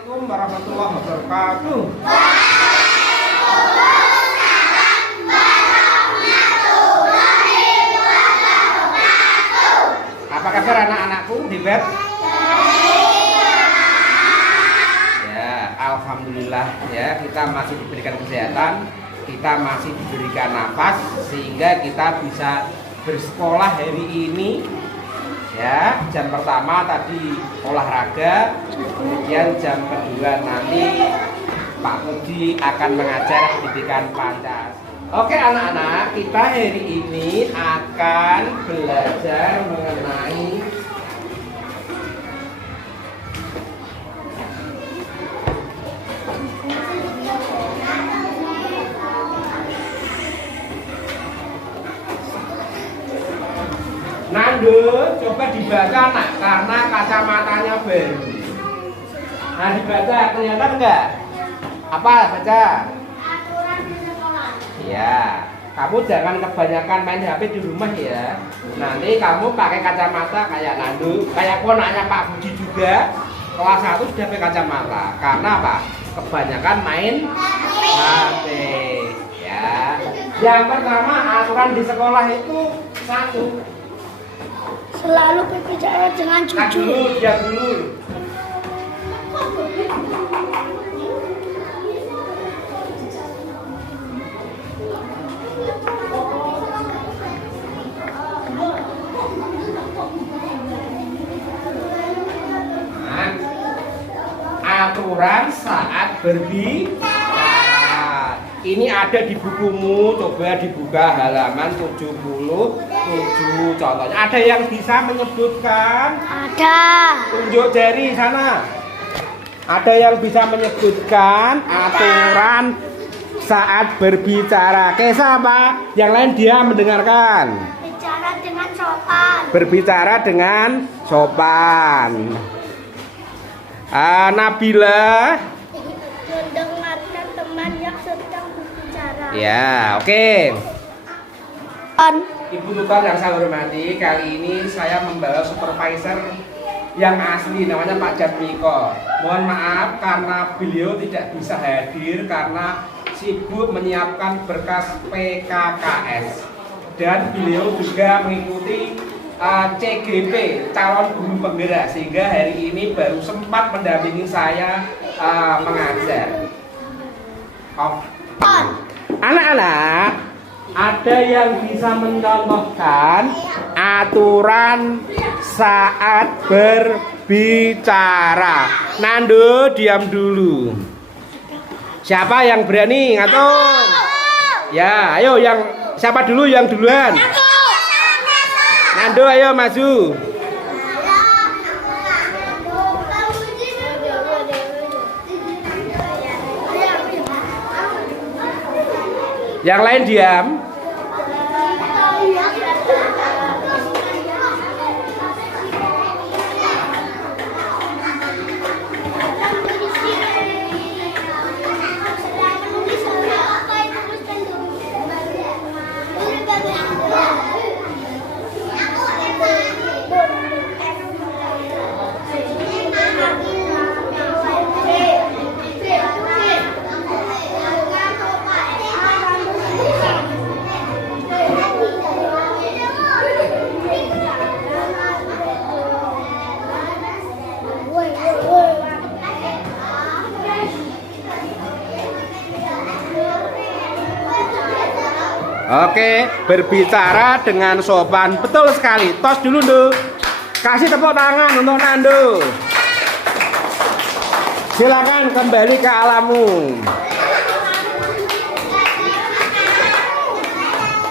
Assalamualaikum warahmatullahi wabarakatuh. Apa kabar anak-anakku di bed? Ya, alhamdulillah ya, kita masih diberikan kesehatan, kita masih diberikan nafas sehingga kita bisa bersekolah hari ini. Ya, jam pertama tadi olahraga, kemudian jam kedua nanti Pak Budi akan mengajar pendidikan Pancasila. Oke anak-anak, kita hari ini akan belajar mengenai Nando, coba dibaca nak, karena kacamatanya baru. Nah dibaca, kelihatan enggak? Apa baca? Aturan di sekolah. Ya, kamu jangan kebanyakan main HP di rumah ya. Nanti kamu pakai kacamata kayak Nando, kayak ponaknya Pak Budi juga. Kelas 1 sudah pakai kacamata. Karena apa? Kebanyakan main HP. Ya. Yang pertama aturan di sekolah itu satu. Selalu berbicara dengan jujur. Diam dulu. Nah, aturan saat berbicara. Ini ada di bukumu, coba dibuka halaman 77 contohnya. Ada yang bisa menyebutkan? Ada. Tunjuk jari sana. Ada yang bisa menyebutkan aturan saat berbicara? Kesa apa? Yang lain dia mendengarkan. Bicara dengan sopan. Berbicara dengan sopan. Nabila. Mendengarkan teman yang sedang berbicara. Ya, oke. On. Ibu tutor yang saya hormati, kali ini saya membawa supervisor yang asli, namanya Pak Jatmiko. Mohon maaf karena beliau tidak bisa hadir karena sibuk menyiapkan berkas PKKS. Dan beliau juga mengikuti CGP, calon guru penggerak, sehingga hari ini baru sempat mendampingi saya mengajar. Anak-anak, ada yang bisa mencontohkan aturan saat berbicara? Nando, diam dulu. Siapa yang berani ngatur? Ya, ayo yang siapa dulu yang duluan? Nando, ayo maju. Yang lain diam. Oke, berbicara dengan sopan. Betul sekali. Tos dulu, Ndu. Kasih tepuk tangan untuk Nando. Silakan kembali ke alammu.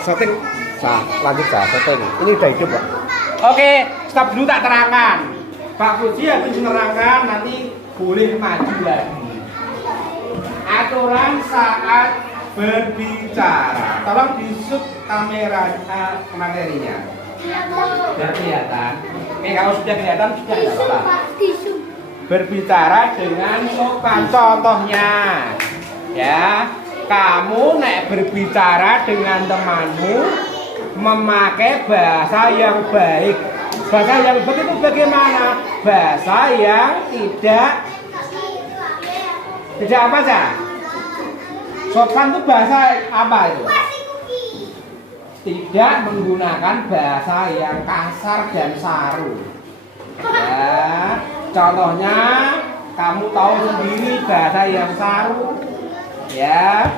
Setting. Lanjut setting. Ini udah hidup, Pak. Oke, stop dulu tak terangkan. Pak Puji habis menerangkan, nanti boleh maju lagi. Aturan saat berbicara. Tolong di sub kamera materinya. Sudah kelihatan? Oke, kalau sudah kelihatan sudah tidak apa-apa. Berbicara dengan sopan. Contohnya, ya, kamu nek berbicara dengan temanmu memakai bahasa yang baik. Bahasa yang baik itu bagaimana? Bahasa yang tidak Beda apa sih? Sopan itu bahasa apa itu? Tidak menggunakan bahasa yang kasar dan saru. Ya, contohnya kamu tahu sendiri bahasa yang saru. Ya,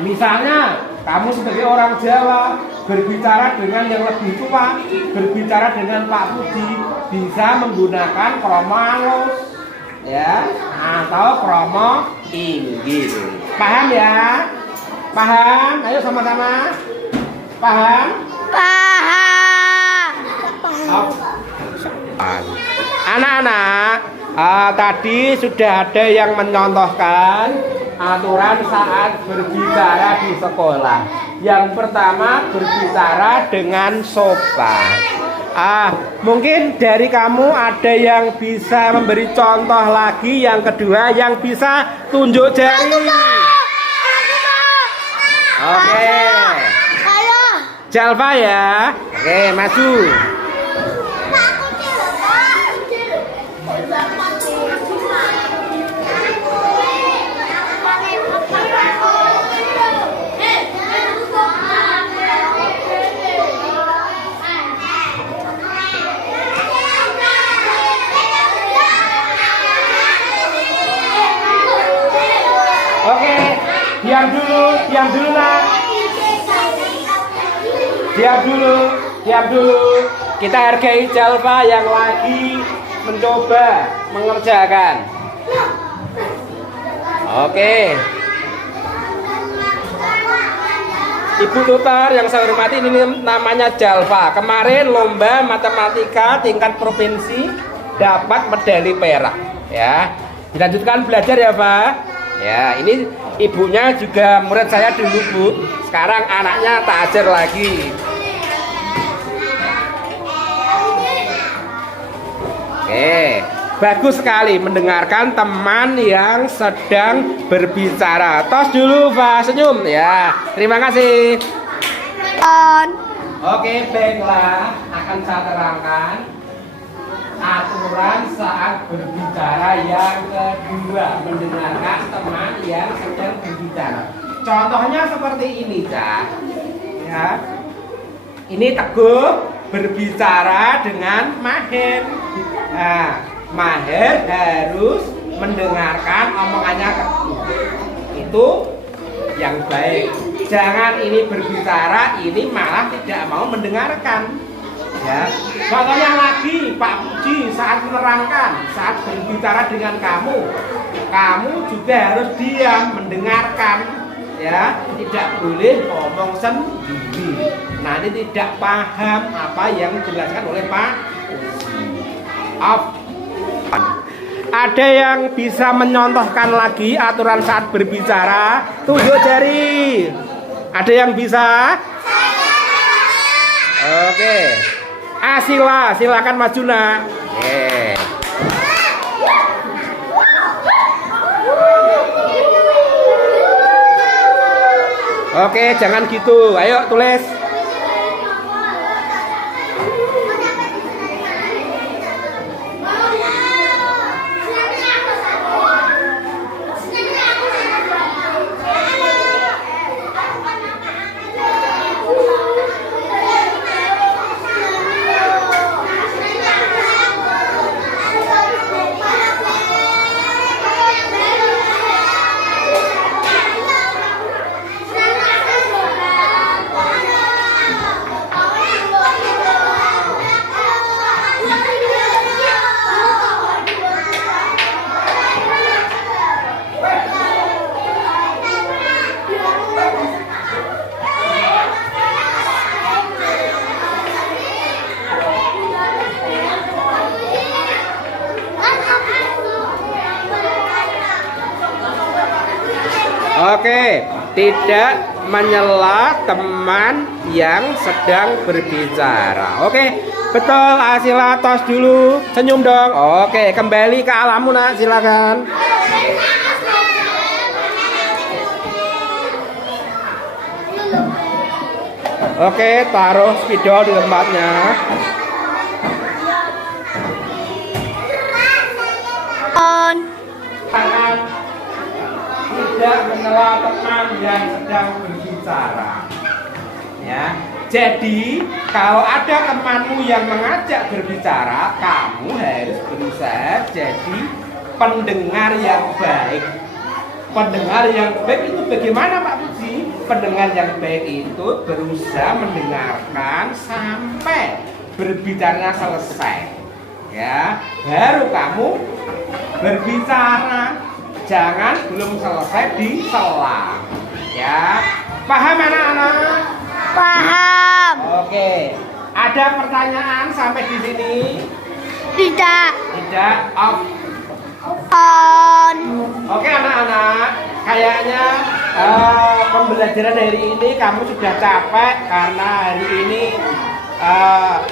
misalnya kamu sebagai orang Jawa berbicara dengan yang lebih tua, berbicara dengan Pak Puji, bisa menggunakan kromo halus, ya, atau kromo inggil. Paham ya? Paham? Ayo sama-sama. Paham? Paham. Anak-anak, tadi sudah ada yang mencontohkan aturan saat berbicara di sekolah. Yang pertama, berbicara dengan sopan. Mungkin dari kamu ada yang bisa memberi contoh lagi. Yang kedua, yang bisa tunjuk jari. Oke. Jalva ya. Oke, maju. Oke, diam dulu nak. Diam dulu. Kita hargai Jalva yang lagi mencoba mengerjakan. Oke. Ibu tutor yang saya hormati, ini namanya Jalva. Kemarin lomba matematika tingkat provinsi dapat medali perak. Ya, dilanjutkan belajar ya Pak. Ya, ini ibunya juga murid saya dulu Bu. Sekarang anaknya tak ajar lagi. Oke, bagus sekali mendengarkan teman yang sedang berbicara. Tos dulu Pak, senyum ya. Terima kasih. Oke, baiklah, akan saya terangkan aturan saat berbicara yang kedua, mendengarkan teman yang sedang berbicara. Contohnya seperti ini, Cak. Ya. Ini Teguh berbicara dengan Maher. Nah, Maher harus mendengarkan omongannya Teguh. Itu yang baik. Jangan ini berbicara, ini malah tidak mau mendengarkan. Ya, contohnya lagi Pak Puji saat menerangkan, saat berbicara dengan kamu juga harus diam mendengarkan. Ya, tidak boleh ngomong sendiri. Nanti tidak paham apa yang dijelaskan oleh Pak Puji. Ada yang bisa menyontohkan lagi aturan saat berbicara? Tunjuk jari. Ada yang bisa? Oke. Sila, silakan maju nak. Yeah. Oke, jangan gitu. Ayo tulis. Oke, tidak menyela teman yang sedang berbicara. Oke, betul. Sila tos dulu, senyum dong. Oke, kembali ke alammu nak, silakan. Oke, taruh spidol di tempatnya. On. Tangan. adalah teman yang sedang berbicara. Ya. Jadi, kalau ada temanmu yang mengajak berbicara, kamu harus berusaha jadi pendengar yang baik. Pendengar yang baik itu bagaimana Pak Puji? Pendengar yang baik itu berusaha mendengarkan sampai berbicara selesai. Ya, baru kamu berbicara. Jangan belum selesai disela. Ya, paham anak-anak? Paham. Oke. Ada pertanyaan sampai di sini? Tidak. Tidak. Off. On. Oke anak-anak, kayaknya pembelajaran hari ini kamu sudah capek karena hari ini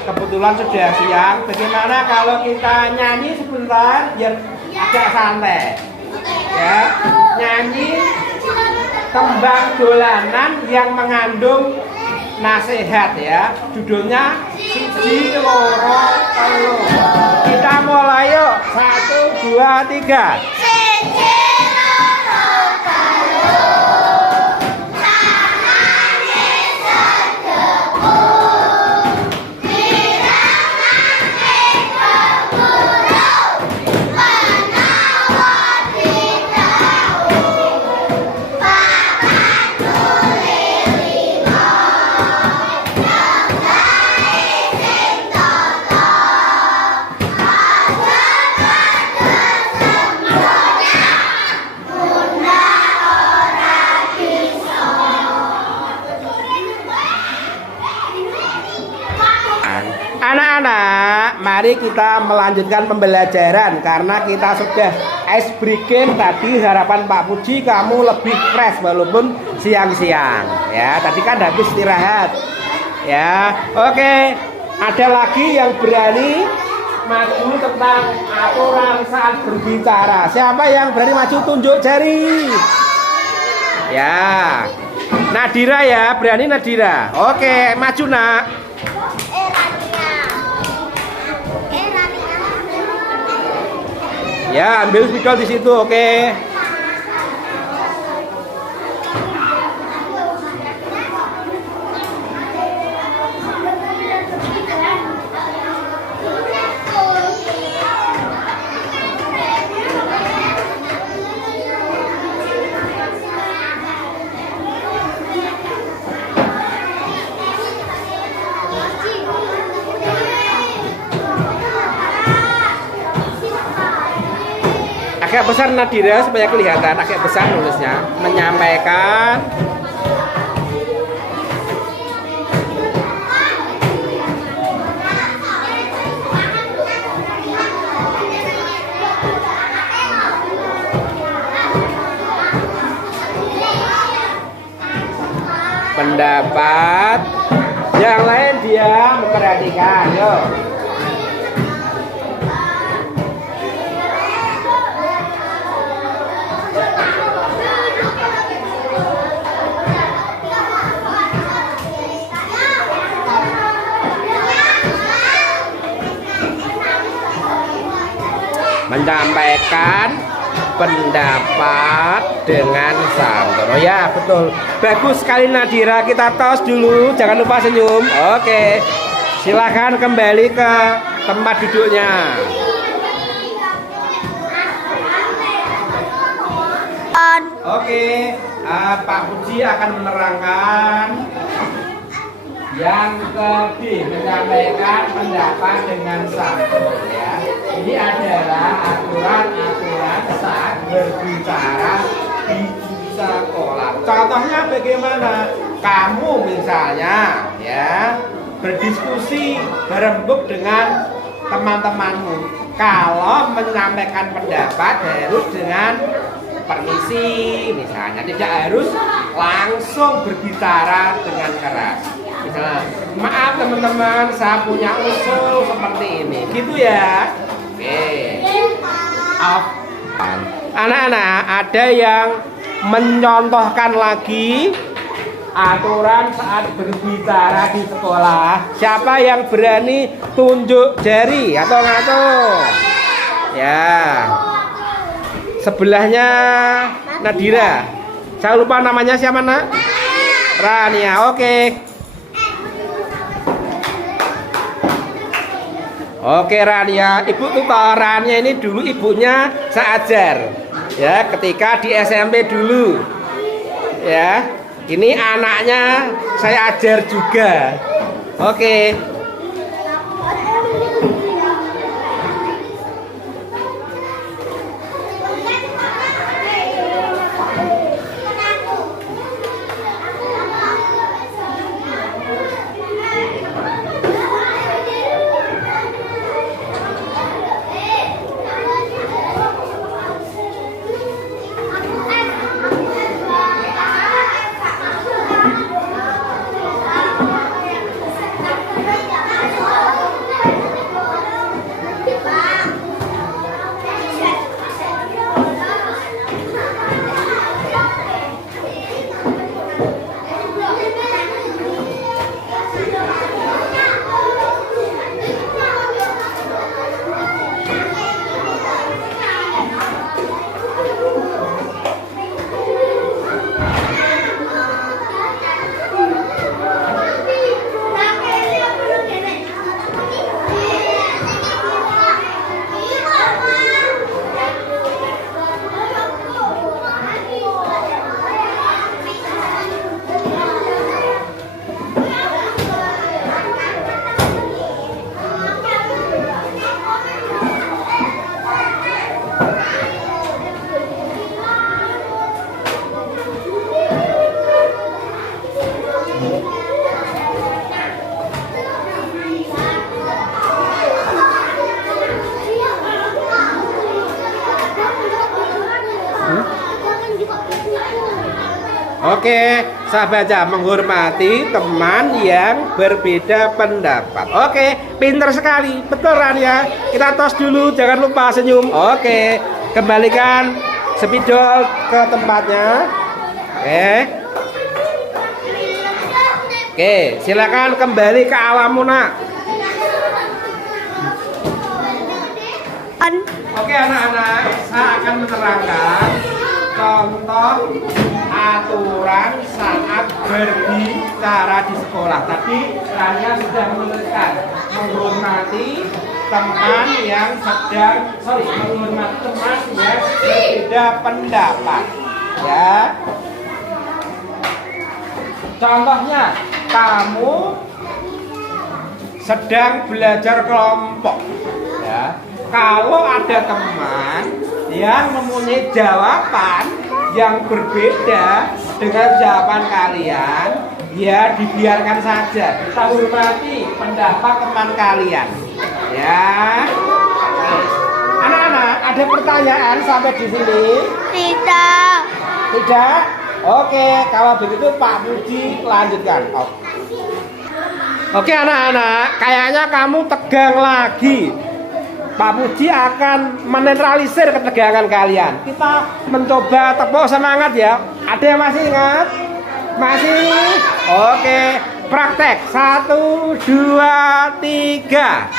kebetulan sudah siang. Bagaimana kalau kita nyanyi sebentar biar agak santai? Ya, nyanyi tembang dolanan yang mengandung nasihat ya. Judulnya Siji Loro Telu. Kita mulai yuk. 1, 2, 3. Siji loro telu. Tanane sedepu. Dirangane keburu. Menawa ditahu. Pakan kulirima. Nanggae sing tata. Anak-anak, mari kita melanjutkan pembelajaran karena kita sudah ice breaking tadi. Harapan Pak Puji kamu lebih fresh walaupun siang-siang ya. Tadi kan habis istirahat ya. Oke, ada lagi yang berani maju tentang aturan saat berbicara. Siapa yang berani maju tunjuk jari? Ya, Nadira ya, berani Nadira. Oke, maju nak. Ya, ambil spidol di situ, oke. Agak besar Nadira supaya kelihatan, agak besar nulisnya. Menyampaikan pendapat. Yang lain dia memperhatikan. Yuk. Menyampaikan pendapat dengan santun. Oh ya, betul. Bagus sekali Nadira, kita tos dulu. Jangan lupa senyum. Oke. Silahkan kembali ke tempat duduknya. Oke, Pak Puji akan menerangkan yang lebih menyampaikan pendapat dengan santun ya. Ini adalah aturan-aturan saat berbicara di sekolah. Contohnya bagaimana? Kamu misalnya ya berdiskusi berembuk dengan teman-temanmu. Kalau menyampaikan pendapat harus dengan permisi misalnya, tidak harus langsung berbicara dengan keras. Misalnya, maaf teman-teman, saya punya usul seperti ini, gitu ya. Oke. Anak-anak, ada yang mencontohkan lagi aturan saat berbicara di sekolah. Siapa yang berani tunjuk jari atau ngatur? Ya. Sebelahnya Nadira. Saya lupa namanya siapa nak? Rania. Oke. Oke Rania, ibu tuh tahu Rania ini dulu ibunya saya ajar ya ketika di SMP dulu ya. Ini anaknya saya ajar juga. Oke. Oke, saya baca menghormati teman yang berbeda pendapat. Oke, pinter sekali, betul Rania. Kita tos dulu, jangan lupa senyum. Oke, kembalikan spidol ke tempatnya. Oke, silakan kembali ke alammu nak. Oke anak-anak, saya akan menerangkan contoh aturan saat berbicara di sekolah. Tadi Rania sudah menuliskan menghormati teman yang menghormati teman yang berbeda pendapat. Ya. Contohnya, kamu sedang belajar kelompok. Ya. Kalau ada teman yang mempunyai jawaban yang berbeda dengan jawaban kalian, ya dibiarkan saja. Kita hormati pendapat teman kalian. Ya. Anak-anak, ada pertanyaan sampai di sini? Tidak. Tidak? Oke, kalau begitu Pak Budi lanjutkan. Oke anak-anak, kayaknya kamu tegang lagi. Pak Puji akan menetralisir ketegangan kalian. Kita mencoba tepuk semangat ya. Ada yang masih ingat? Masih? Oke, praktek. 1, 2, 3.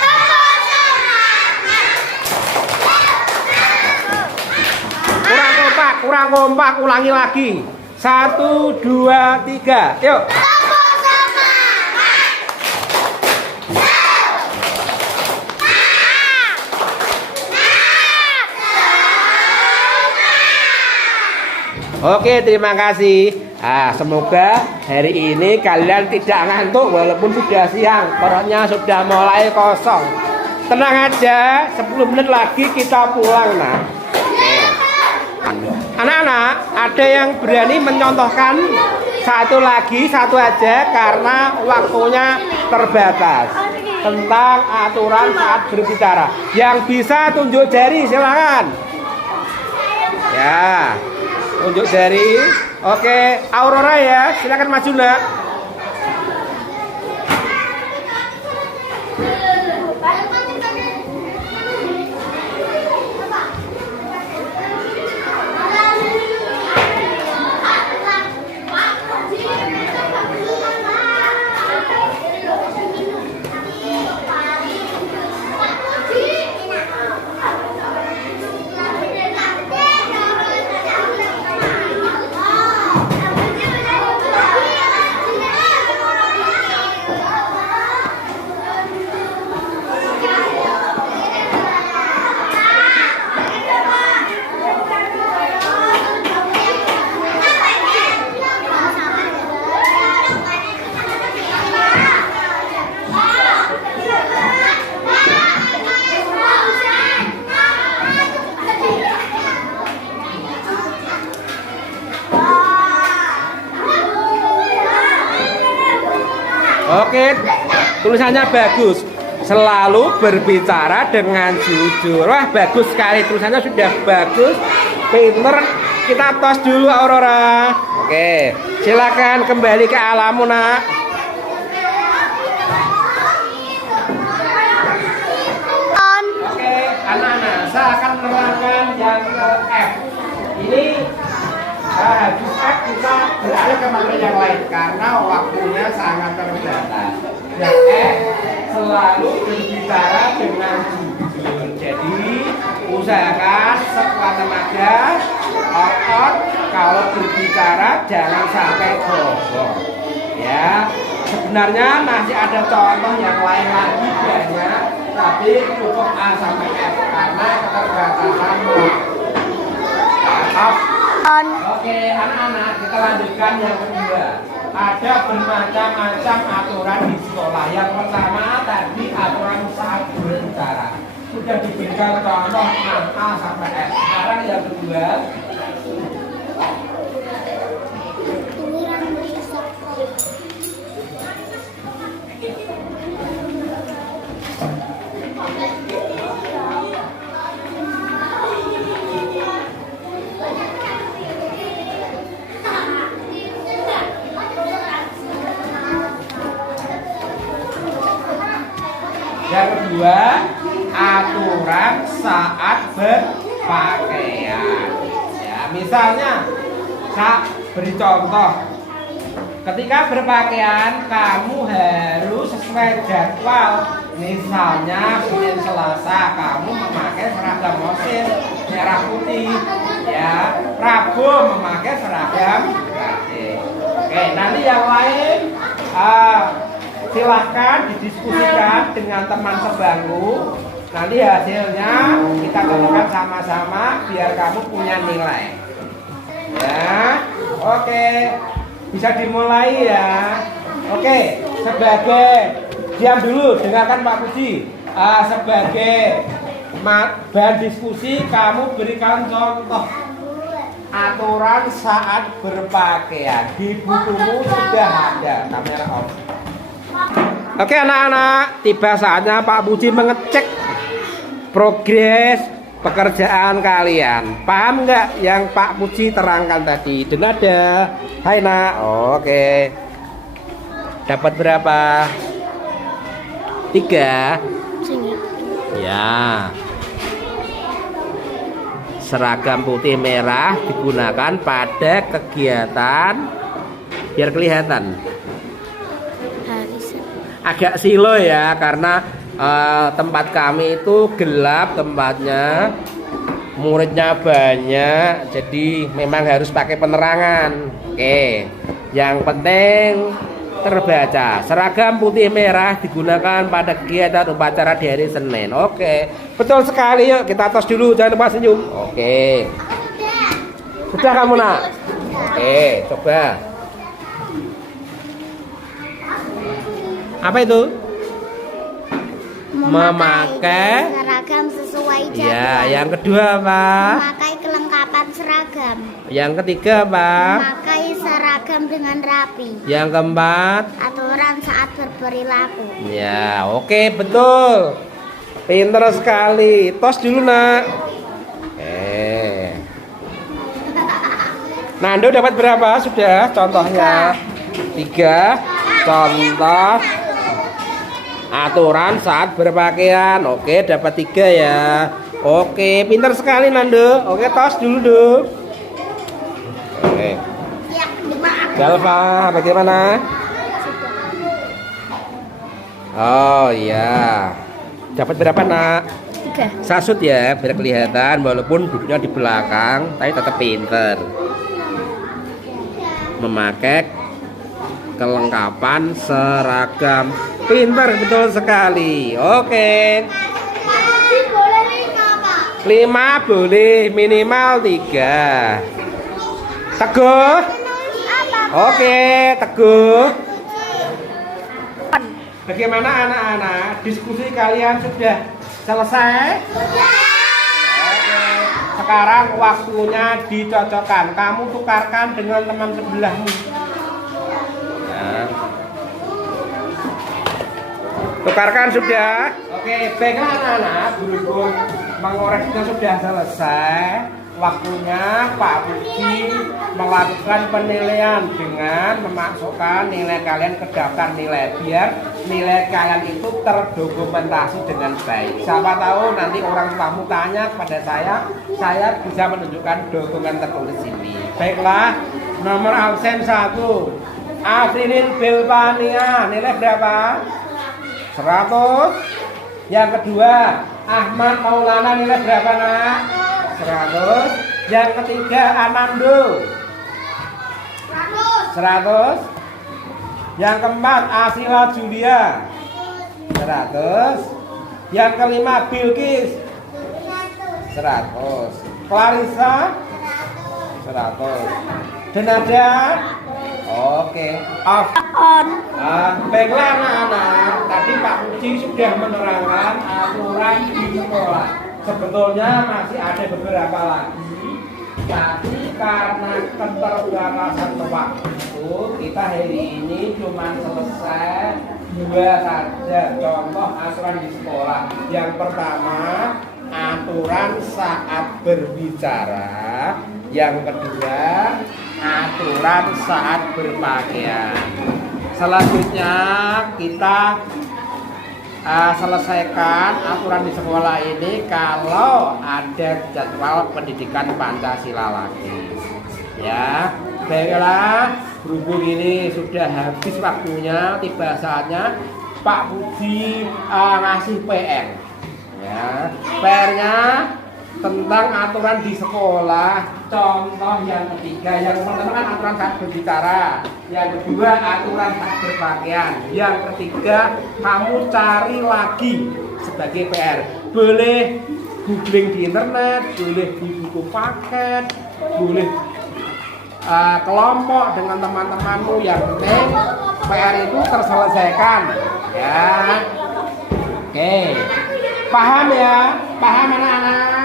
Kurang kompak, ulangi lagi. 1, 2, 3. Yuk. Oke, terima kasih. Semoga hari ini kalian tidak ngantuk walaupun sudah siang. Perutnya sudah mulai kosong. Tenang aja, 10 menit lagi kita pulang nah. Anak-anak, ada yang berani mencontohkan satu aja karena waktunya terbatas tentang aturan saat berbicara. Yang bisa tunjuk jari silakan. Ya. Tunjuk jari. Oke, Aurora ya, silakan maju nak. Oke, tulisannya bagus. Selalu berbicara dengan jujur. Wah, bagus sekali, tulisannya sudah bagus, pinter. Kita tos dulu Aurora. Oke, silakan kembali ke alammu nak. Oke, anak-anak, saya akan menerangkan yang ke F. Ini habis F kita beralih ke materi yang lain karena waktunya sangat terbatas. Yang F selalu berbicara dengan jujur. Jadi usahakan sekuat tenaga, otot kalau berbicara jangan sampai bohong. Ya, sebenarnya masih ada contoh yang lain lagi banyak, tapi cukup A sampai F karena keterbatasan waktu. Oke, anak-anak, kita lanjutkan yang kedua. Ada bermacam-macam aturan di sekolah. Yang pertama tadi aturan saat berbicara. Sudah diberikan contoh A sampai F. Sekarang yang kedua. Yang kedua, aturan saat berpakaian. Ya, misalnya, saya beri contoh. Ketika berpakaian, kamu harus sesuai jadwal. Misalnya, Senin Selasa kamu memakai seragam mosil merah putih. Ya, Rabu memakai seragam batik. Oke, nanti yang lain. Silahkan didiskusikan dengan teman sebangku. Nanti hasilnya kita tentukan sama-sama biar kamu punya nilai. Ya, oke, bisa dimulai ya. Oke, sebagai diam dulu, dengarkan Pak Puji. Sebagai bahan diskusi, kamu berikan contoh aturan saat berpakaian. Di bukumu sudah ada. Kamera off. Oke anak-anak, tiba saatnya Pak Puji mengecek progres pekerjaan kalian. Paham nggak yang Pak Puji terangkan tadi? Dan ada, hai nak, oke. Dapat berapa? 3. Ya. Seragam putih merah digunakan pada kegiatan biar kelihatan. Agak silo ya karena tempat kami itu gelap tempatnya, muridnya banyak, jadi memang harus pakai penerangan. Oke, yang penting terbaca. Seragam putih merah digunakan pada kegiatan upacara di hari Senin. Oke, betul sekali. Yuk kita tos dulu, jangan lupa senyum. Oke, sudah kamu nak? Oke, coba. Apa itu? Memakai seragam sesuai jadwal. Ya, yang kedua apa? Memakai kelengkapan seragam. Yang ketiga apa? Memakai seragam dengan rapi. Yang keempat? Aturan saat berperilaku. Ya, oke, betul. Pinter sekali. Tos dulu nak. Nando dapat berapa? Sudah contohnya 3. Contoh aturan saat berpakaian. Oke, dapat 3 ya. Oke, pintar sekali Nando. Oke, tos dulu dong. Oke. Galva, bagaimana? Oh iya. Dapat berapa nak? 3. Sasut ya, biar kelihatan walaupun duduknya di belakang, tapi tetap pinter. Memakai kelengkapan seragam. Pintar, betul sekali. Oke. 5 boleh, minimal 3. Teguh. Oke, Teguh. Bagaimana anak-anak? Diskusi kalian sudah selesai? Oke. Sekarang waktunya dicocokkan. Kamu tukarkan dengan teman sebelahmu. Ya. Tukarkan sudah. Oke, baiklah anak-anak, berhubung mengoreksinya sudah selesai. Waktunya Pak Budi melakukan penilaian dengan memasukkan nilai kalian ke daftar nilai biar nilai kalian itu terdokumentasi dengan baik. Siapa tahu nanti orang tamu tanya kepada saya bisa menunjukkan dokumen tertulis ini. Baiklah, nomor absen 1 Afrilin Bilpania, nilai berapa? 100. Yang kedua Ahmad Maulana, nilai berapa nak? 100. Yang ketiga Anando 100. Yang keempat Asila Julia 100. Yang kelima Bilkis 100. Clarissa 100. Denada. Oke. Baiklah anak-anak, tadi Pak Puji sudah menerangkan aturan di sekolah. Sebetulnya masih ada beberapa lagi, tapi karena keterbatasan waktu kita hari ini cuma selesai 2 saja contoh aturan di sekolah. Yang pertama aturan saat berbicara, yang kedua aturan saat berpakaian. Selanjutnya kita selesaikan aturan di sekolah ini kalau ada jadwal pendidikan Pancasila lagi. Ya, baiklah, berhubung ini sudah habis waktunya, tiba saatnya Pak Budi ngasih PR. Ya, PR-nya tentang aturan di sekolah. Contoh yang ketiga, yang pertama kan aturan saat berbicara, yang kedua aturan saat berpakaian, yang ketiga kamu cari lagi sebagai PR. Boleh googling di internet, boleh di buku paket, boleh kelompok dengan teman-temanmu. Yang penting PR itu terselesaikan. Ya, oke, paham ya? Paham anak-anak?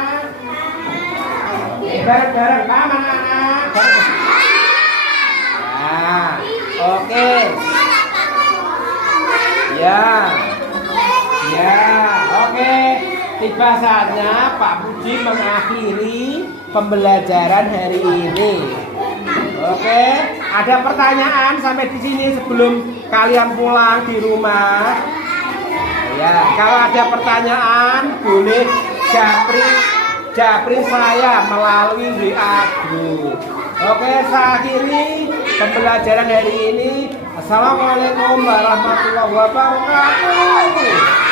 Bareng-bareng, paham anak-anak? Nah, oke. Ya, oke. Tiba saatnya Pak Budi mengakhiri pembelajaran hari ini. Oke, ada pertanyaan sampai di sini sebelum kalian pulang di rumah? Ya, kalau ada pertanyaan boleh japri saya melalui WA Group. Oke, saya akhiri pembelajaran hari ini. Assalamualaikum warahmatullahi wabarakatuh.